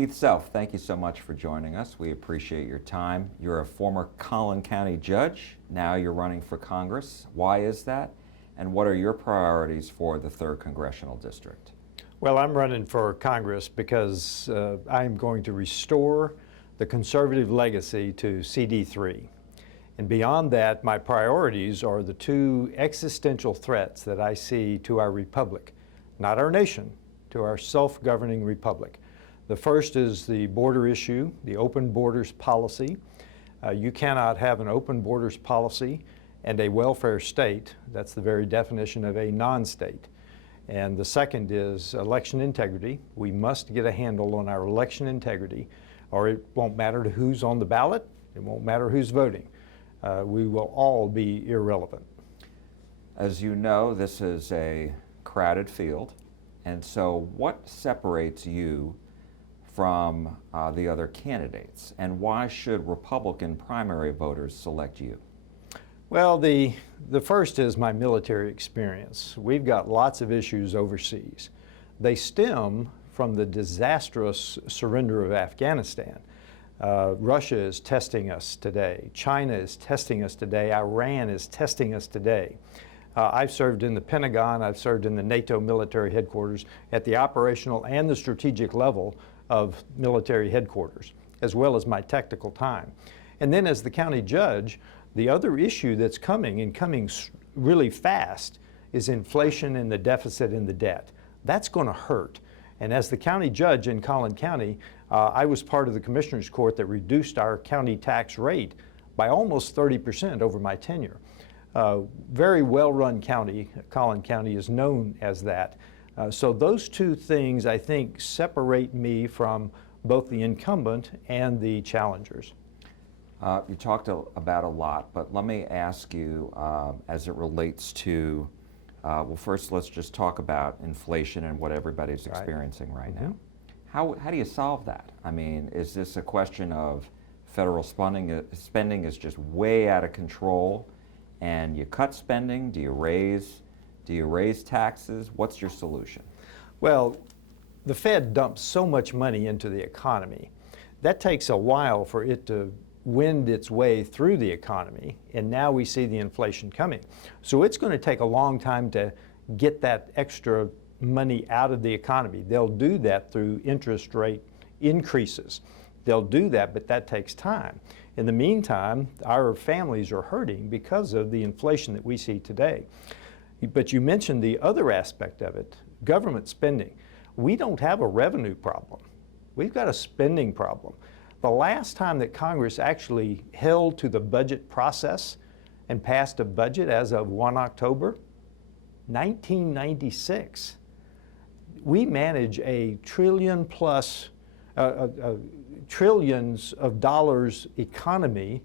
Keith Self, thank you so much for joining us. We appreciate your time. You're a former Collin County judge. Now you're running for Congress. Why is that? And what are your priorities for the 3rd Congressional District? Well, I'm running for Congress because I'm going to restore the conservative legacy to CD3. And beyond that, my priorities are the 2 existential threats that I see to our republic, not our nation, to our self-governing republic. The first is the border issue, the open borders policy. You cannot have an open borders policy and a welfare state. That's the very definition of a non-state. And the second is election integrity. We must get a handle on our election integrity, or it won't matter to who's on the ballot, it won't matter who's voting. We will all be irrelevant. As you know, this is a crowded field, and so what separates you from the other candidates, and why should Republican primary voters select you? Well, the first is my military experience. We've got lots of issues overseas. They stem from the disastrous surrender of Afghanistan. Russia is testing us today. China is testing us today. Iran is testing us today. I've served in the Pentagon. I've served in the NATO military headquarters at the operational and the strategic level of military headquarters, as well as my tactical time. And then as the county judge, the other issue that's coming, and coming really fast, is inflation and the deficit and the debt. That's going to hurt. And as the county judge in Collin County, I was part of the Commissioner's Court that reduced our county tax rate by almost 30% over my tenure. Very well-run county. Collin County is known as that. So those 2 things, I think, separate me from both the incumbent and the challengers. You talked about a lot, but let me ask you as it relates to, well, first let's just talk about inflation and what everybody's experiencing right now. How do you solve that? I mean, is this a question of federal spending is just way out of control and you cut spending? Do you raise taxes? What's your solution? Well, the Fed dumps so much money into the economy. That takes a while for it to wind its way through the economy, and now we see the inflation coming. So it's going to take a long time to get that extra money out of the economy. They'll do that through interest rate increases. They'll do that, but that takes time. In the meantime, our families are hurting because of the inflation that we see today. But you mentioned the other aspect of it, government spending. We don't have a revenue problem. We've got a spending problem. The last time that Congress actually held to the budget process and passed a budget as of 1 October, 1996. We manage a trillion plus, trillions of dollars economy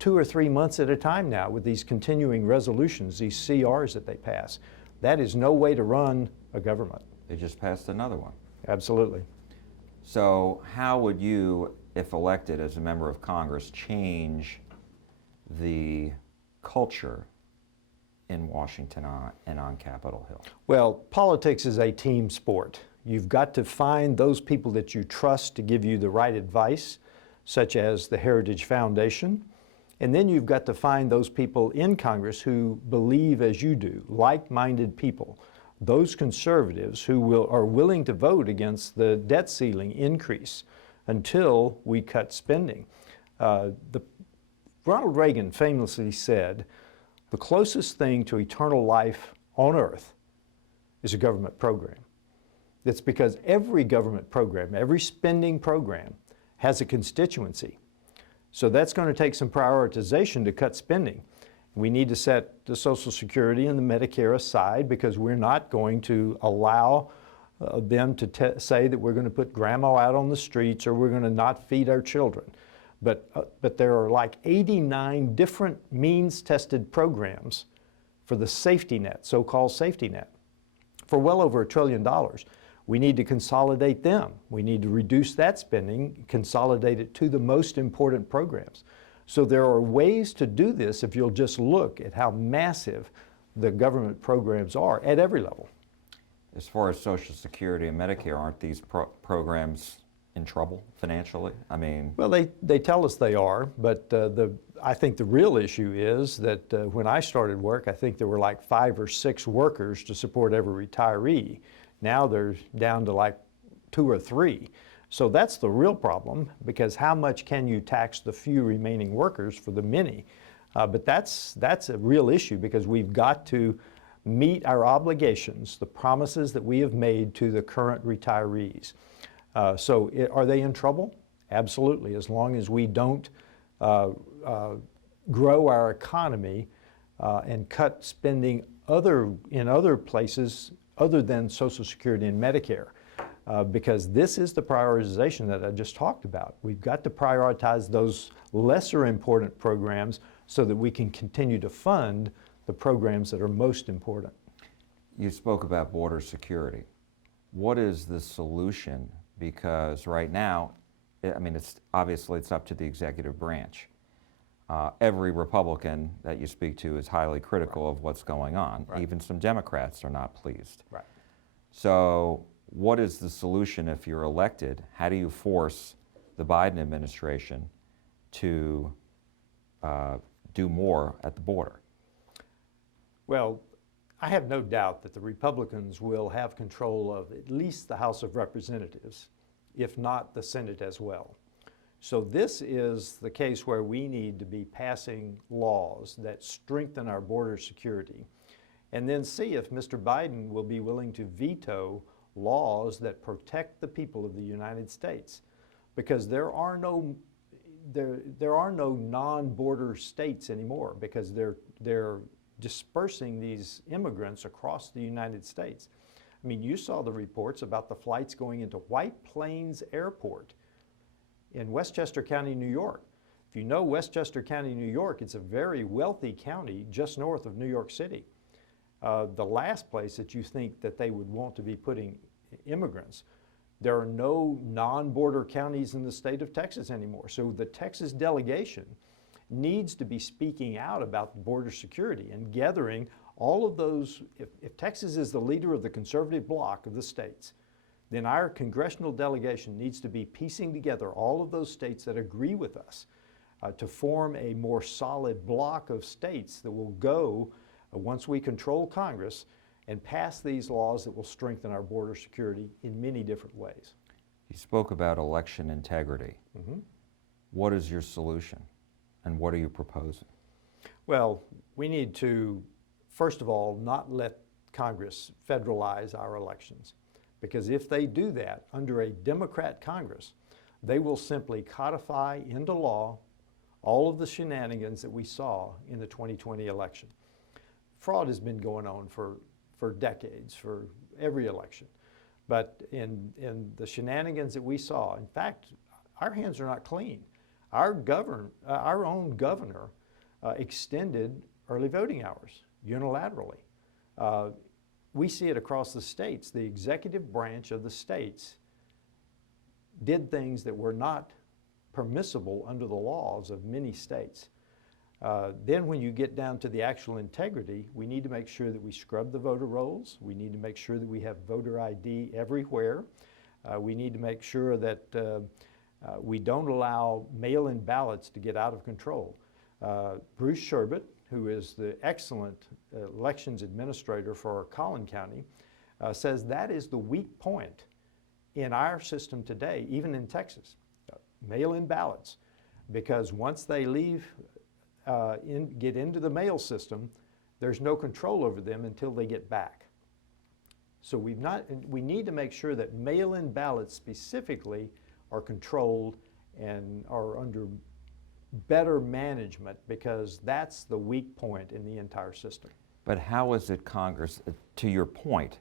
2 or 3 months at a time now with these continuing resolutions, these CRs that they pass. That is no way to run a government. They just passed another one. Absolutely. So how would you, if elected as a member of Congress, change the culture in Washington and on Capitol Hill? Well, politics is a team sport. You've got to find those people that you trust to give you the right advice, such as the Heritage Foundation. And then you've got to find those people in Congress who believe as you do, like-minded people, those conservatives who are willing to vote against the debt ceiling increase until we cut spending. Ronald Reagan famously said, the closest thing to eternal life on earth is a government program. That's because every government program, every spending program has a constituency. So that's going to take some prioritization to cut spending. We need to set the Social Security and the Medicare aside because we're not going to allow them to say that we're going to put grandma out on the streets or we're going to not feed our children. But there are like 89 different means-tested programs for the safety net, so-called safety net, for well over $1 trillion. We need to consolidate them. We need to reduce that spending, consolidate it to the most important programs. So there are ways to do this if you'll just look at how massive the government programs are at every level. As far as Social Security and Medicare, aren't these programs in trouble financially? I mean, Well, they tell us they are, but I think the real issue is that when I started work, I think there were like 5 or 6 workers to support every retiree. Now they're down to like 2 or 3. So that's the real problem, because how much can you tax the few remaining workers for the many? But that's a real issue, because we've got to meet our obligations, the promises that we have made to the current retirees. So are they in trouble? Absolutely, as long as we don't grow our economy and cut spending in other places other than Social Security and Medicare. Because this is the prioritization that I just talked about. We've got to prioritize those lesser important programs so that we can continue to fund the programs that are most important. you spoke about border security. What is the solution? Because right now, I mean, obviously it's up to the executive branch. Every Republican that you speak to is highly critical of what's going on. Right. Even some Democrats are not pleased. Right. So what is the solution if you're elected? How do you force the Biden administration to do more at the border? Well, I have no doubt that the Republicans will have control of at least the House of Representatives, if not the Senate as well. So this is the case where we need to be passing laws that strengthen our border security, and then see if Mr. Biden will be willing to veto laws that protect the people of the United States, because there are no non-border states anymore, because they're dispersing these immigrants across the United States. I mean, you saw the reports about the flights going into White Plains Airport in Westchester County, New York. If you know Westchester County, New York, it's a very wealthy county just north of New York City. The last place that you think that they would want to be putting immigrants. There are no non-border counties in the state of Texas anymore. So the Texas delegation needs to be speaking out about border security and gathering all of those. If Texas is the leader of the conservative bloc of the states, then our congressional delegation needs to be piecing together all of those states that agree with us to form a more solid bloc of states that will go, once we control Congress, and pass these laws that will strengthen our border security in many different ways. You spoke about election integrity. Mm-hmm. What is your solution, and what are you proposing? Well, we need to, first of all, not let Congress federalize our elections, because if they do that under a Democrat Congress, they will simply codify into law all of the shenanigans that we saw in the 2020 election. Fraud has been going on for decades, for every election. But in the shenanigans that we saw, in fact, our hands are not clean. Our own governor extended early voting hours unilaterally. We see it across the states. The executive branch of the states did things that were not permissible under the laws of many states. Then when you get down to the actual integrity, we need to make sure that we scrub the voter rolls. We need to make sure that we have voter ID everywhere. We need to make sure that we don't allow mail-in ballots to get out of control. Bruce Sherbet, who is the excellent elections administrator for Collin County, says that is the weak point in our system today, even in Texas, mail-in ballots, because once they leave, get into the mail system, there's no control over them until they get back. So we need to make sure that mail-in ballots specifically are controlled and are under better management, because that's the weak point in the entire system. But how is it Congress, to your point,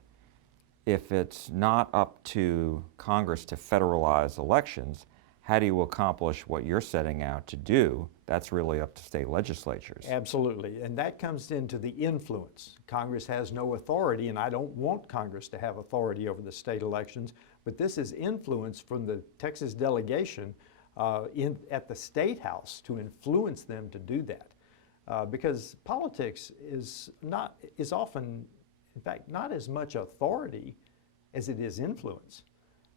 if it's not up to Congress to federalize elections, how do you accomplish what you're setting out to do? That's really up to state legislatures. Absolutely, and that comes into the influence. Congress has no authority, and I don't want Congress to have authority over the state elections, but this is influence from the Texas delegation at the State House to influence them to do that. Because politics is often, in fact, not as much authority as it is influence.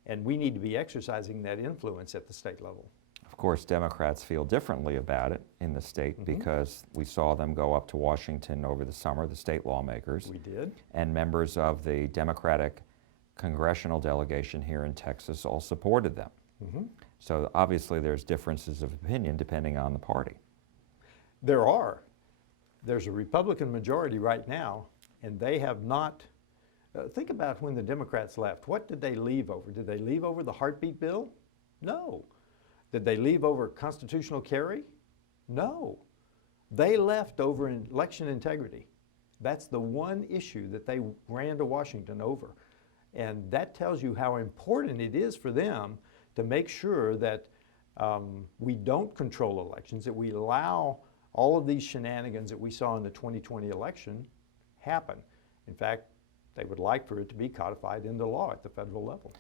And we need to be exercising that influence at the state level. Of course, Democrats feel differently about it in the state because we saw them go up to Washington over the summer, the state lawmakers. We did. And members of the Democratic Congressional delegation here in Texas all supported them. So obviously there's differences of opinion depending on the party. There are. There's a Republican majority right now, and they have not. Think about when the Democrats left. What did they leave over? Did they leave over the heartbeat bill? No. Did they leave over constitutional carry? No. They left over election integrity. That's the one issue that they ran to Washington over. And that tells you how important it is for them to make sure that we don't control elections, that we allow all of these shenanigans that we saw in the 2020 election happen. In fact, they would like for it to be codified into law at the federal level.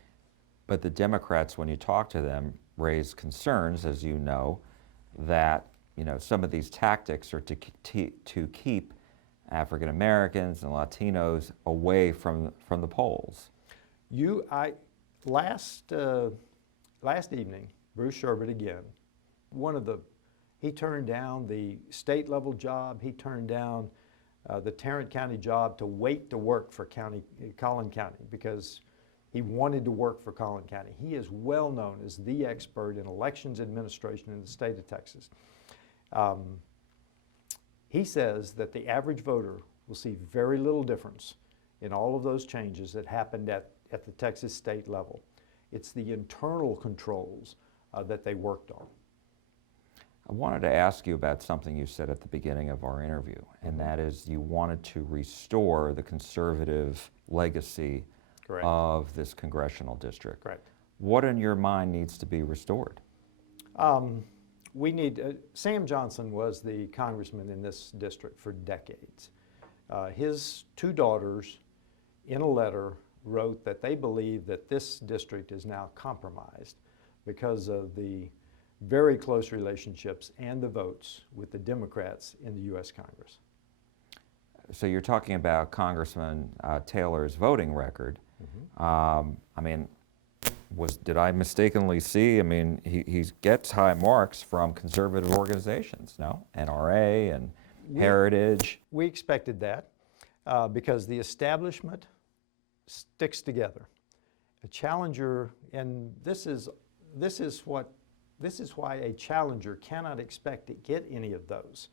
But the Democrats, when you talk to them, raise concerns, as you know, that some of these tactics are to keep African Americans and Latinos away from the polls. Last evening, Bruce Sherbert again, he turned down the state level job, he turned down the Tarrant County job to wait to work for Collin County because he wanted to work for Collin County. He is well known as the expert in elections administration in the state of Texas. He says that the average voter will see very little difference in all of those changes that happened at the Texas state level. It's the internal controls that they worked on. I wanted to ask you about something you said at the beginning of our interview, and that is you wanted to restore the conservative legacy Correct. Of this congressional district. Correct. What in your mind needs to be restored? Sam Johnson was the congressman in this district for decades. His two daughters, in a letter, wrote that they believe that this district is now compromised because of the very close relationships and the votes with the Democrats in the U.S. Congress. So you're talking about Congressman Taylor's voting record. Did I mistakenly see? He gets high marks from conservative organizations, no? NRA and Heritage. We expected that because the establishment sticks together. A challenger, and this is why a challenger cannot expect to get any of those.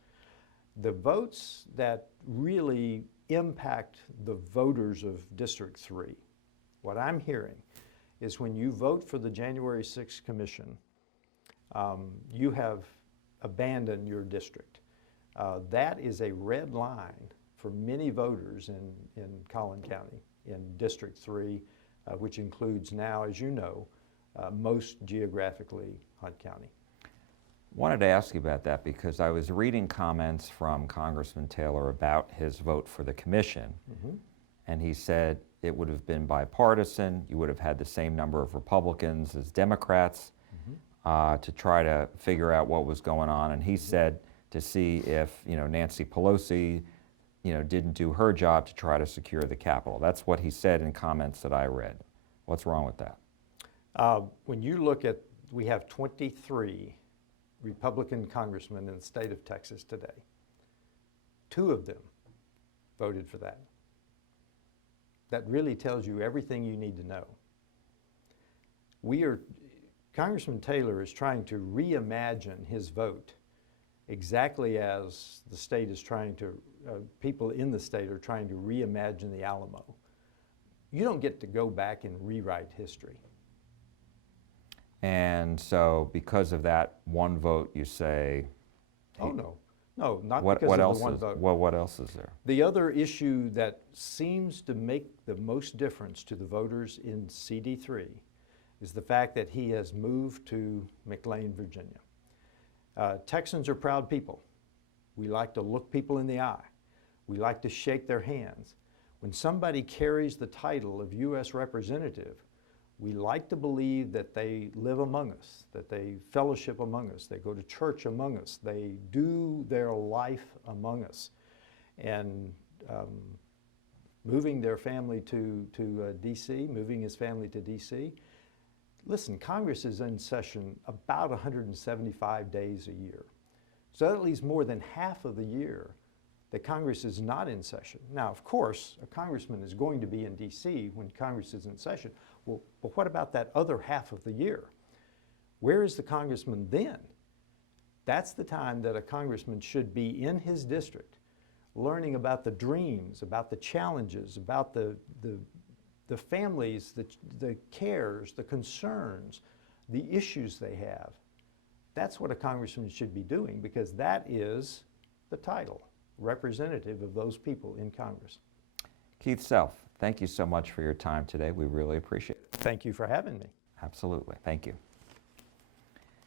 The votes that really impact the voters of District 3, what I'm hearing is when you vote for the January 6th Commission, you have abandoned your district. That is a red line for many voters in Collin County, in District 3, which includes now, as you know, most geographically Hunt County. Wanted to ask you about that because I was reading comments from Congressman Taylor about his vote for the commission, and he said it would have been bipartisan, you would have had the same number of Republicans as Democrats to try to figure out what was going on, and he said to see if Nancy Pelosi didn't do her job to try to secure the Capitol. That's what he said in comments that I read. What's wrong with that? When you look at, we have 23 Republican congressmen in the state of Texas today. 2 of them voted for that. That really tells you everything you need to know. Congressman Taylor is trying to reimagine his vote exactly as the state is trying to, people in the state are trying to reimagine the Alamo. You don't get to go back and rewrite history. And so because of that one vote, you say... Oh, no. No, not what because else of the one is, vote. Well, what else is there? The other issue that seems to make the most difference to the voters in CD3 is the fact that he has moved to McLean, Virginia. Texans are proud people. We like to look people in the eye. We like to shake their hands. When somebody carries the title of U.S. Representative, we like to believe that they live among us, that they fellowship among us, they go to church among us, they do their life among us. And moving their family to D.C., moving his family to D.C., Listen, Congress is in session about 175 days a year. So that leaves more than half of the year that Congress is not in session. Now, of course, a congressman is going to be in D.C. when Congress is in session. Well, but what about that other half of the year? Where is the congressman then? That's the time that a congressman should be in his district, learning about the dreams, about the challenges, about the families, the cares, the concerns, the issues they have. That's what a congressman should be doing, because that is the title, representative of those people in Congress. Keith Self, thank you so much for your time today. We really appreciate it. Thank you for having me. Absolutely. Thank you.